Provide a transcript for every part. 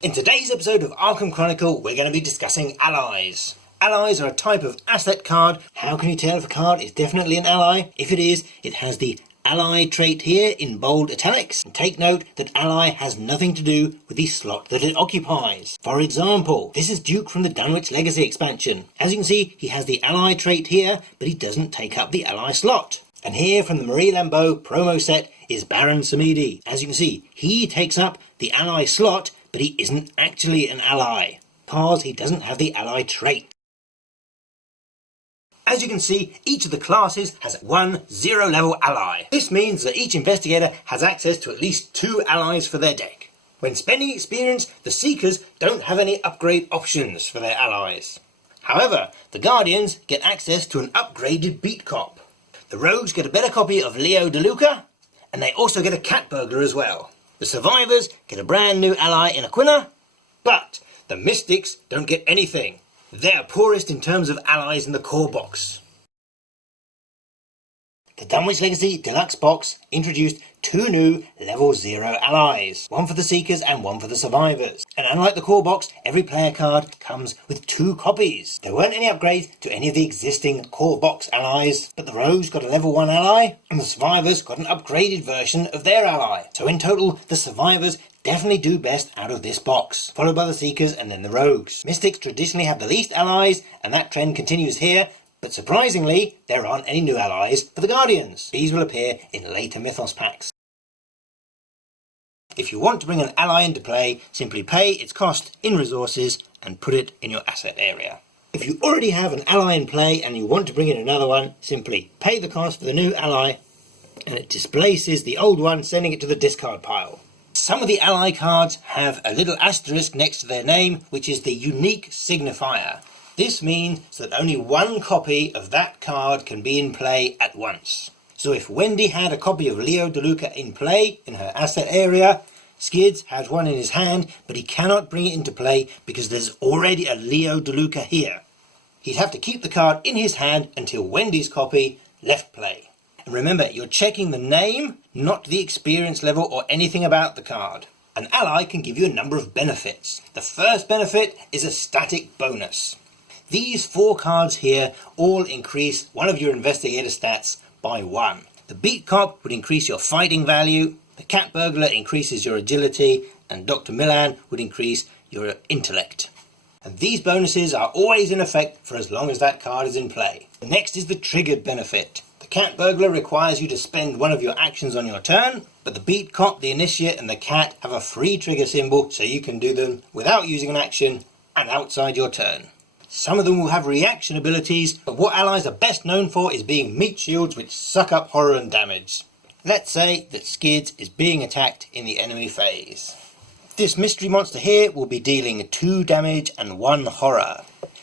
In today's episode of Arkham Chronicle, we're going to be discussing allies. Allies are a type of asset card. How can you tell if a card is definitely an ally? If it is, it has the ally trait here in bold italics. And take note that ally has nothing to do with the slot that it occupies. For example, this is Duke from the Dunwich Legacy expansion. As you can see, he has the ally trait here, but he doesn't take up the ally slot. And here from the Marie Lambeau promo set is Baron Samedi. As you can see, he takes up the ally slot, but he isn't actually an ally, because he doesn't have the ally trait. As you can see, each of the classes has one 0-level ally. This means that each investigator has access to at least 2 allies for their deck. When spending experience, the Seekers don't have any upgrade options for their allies. However, the Guardians get access to an upgraded Beat Cop. The Rogues get a better copy of Leo DeLuca, and they also get a Cat Burglar as well. The Survivors get a brand new ally in Aquina, but the Mystics don't get anything. They're poorest in terms of allies in the core box. The Dunwich Legacy Deluxe box introduced 2 new level 0 allies, one for the Seekers and one for the Survivors. And unlike the core box, every player card comes with 2 copies. There weren't any upgrades to any of the existing core box allies, but the Rogues got a level 1 ally, and the Survivors got an upgraded version of their ally. So in total, the Survivors definitely do best out of this box, followed by the Seekers and then the Rogues. Mystics traditionally have the least allies, and that trend continues here. But surprisingly, there aren't any new allies for the Guardians. These will appear in later Mythos packs. If you want to bring an ally into play, simply pay its cost in resources and put it in your asset area. If you already have an ally in play and you want to bring in another one, simply pay the cost for the new ally and it displaces the old one, sending it to the discard pile. Some of the ally cards have a little asterisk next to their name, which is the unique signifier. This means that only 1 copy of that card can be in play at once. So if Wendy had a copy of Leo DeLuca in play in her asset area, Skids has one in his hand, but he cannot bring it into play because there's already a Leo DeLuca here. He'd have to keep the card in his hand until Wendy's copy left play. And remember, you're checking the name, not the experience level or anything about the card. An ally can give you a number of benefits. The first benefit is a static bonus. These 4 cards here all increase one of your investigator stats by 1. The Beat Cop would increase your fighting value, the Cat Burglar increases your agility, and Dr. Milan would increase your intellect. And these bonuses are always in effect for as long as that card is in play. Next is the triggered benefit. The Cat Burglar requires you to spend one of your actions on your turn, but the Beat Cop, the Initiate, and the Cat have a free trigger symbol, so you can do them without using an action and outside your turn. Some of them will have reaction abilities, but what allies are best known for is being meat shields which suck up horror and damage. Let's say that Skids is being attacked in the enemy phase. This mystery monster here will be dealing 2 damage and 1 horror.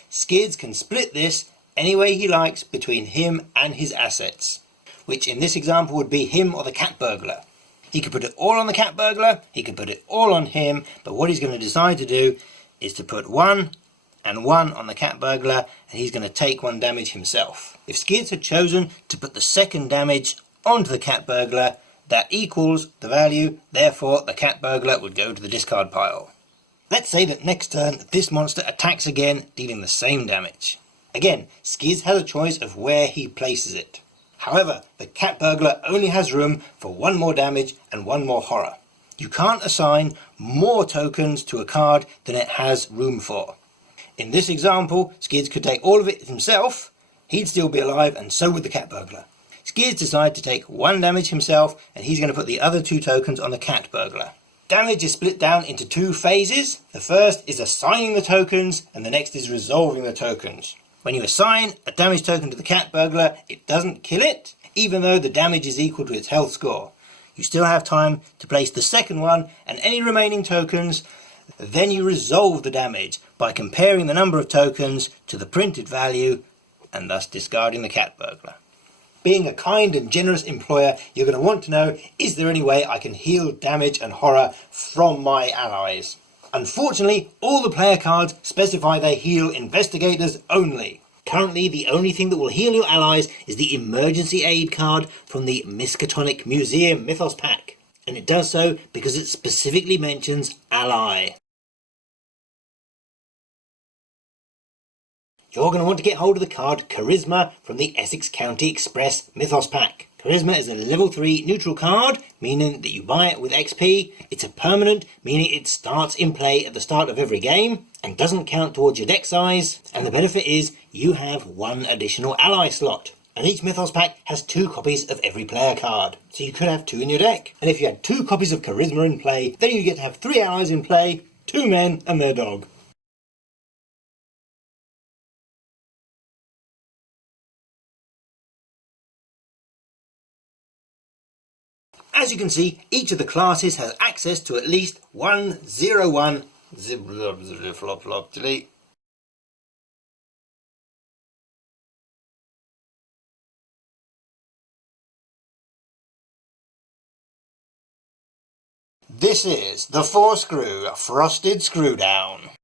Skids can split this any way he likes between him and his assets, which in this example would be him or the Cat Burglar. He could put it all on the Cat Burglar, he could put it all on him, but what he's going to decide to do is to put 1 and 1 on the Cat Burglar, and he's going to take 1 damage himself. If Skids had chosen to put the 2nd damage onto the Cat Burglar, that equals the value, therefore the Cat Burglar would go to the discard pile. Let's say that next turn this monster attacks again, dealing the same damage. Again, Skids has a choice of where he places it. However, the Cat Burglar only has room for 1 more damage and 1 more horror. You can't assign more tokens to a card than it has room for. In this example, Skids could take all of it himself, he'd still be alive, and so would the Cat Burglar. Skids decides to take 1 damage himself, and he's going to put the other 2 tokens on the Cat Burglar. Damage is split down into 2 phases. The first is assigning the tokens, and the next is resolving the tokens. When you assign a damage token to the Cat Burglar, it doesn't kill it, even though the damage is equal to its health score. You still have time to place the second one, and any remaining tokens. Then you resolve the damage by comparing the number of tokens to the printed value and thus discarding the Cat Burglar. Being a kind and generous employer, you're going to want to know, is there any way I can heal damage and horror from my allies? Unfortunately, all the player cards specify they heal investigators only. Currently, the only thing that will heal your allies is the emergency aid card from the Miskatonic Museum Mythos pack. And it does so because it specifically mentions ally. you're going to want to get hold of the card Charisma from the Essex County Express Mythos Pack. Charisma is a level 3 neutral card, meaning that you buy it with XP. It's a permanent, meaning it starts in play at the start of every game and doesn't count towards your deck size. And the benefit is you have 1 additional ally slot. And each Mythos pack has 2 copies of every player card, so you could have 2 in your deck. And if you had 2 copies of Charisma in play, then you get to have 3 allies in play, 2 men and their dog. As you can see, each of the classes has access to at least 101 flop flop delete. This is the 4-screw frosted screw down.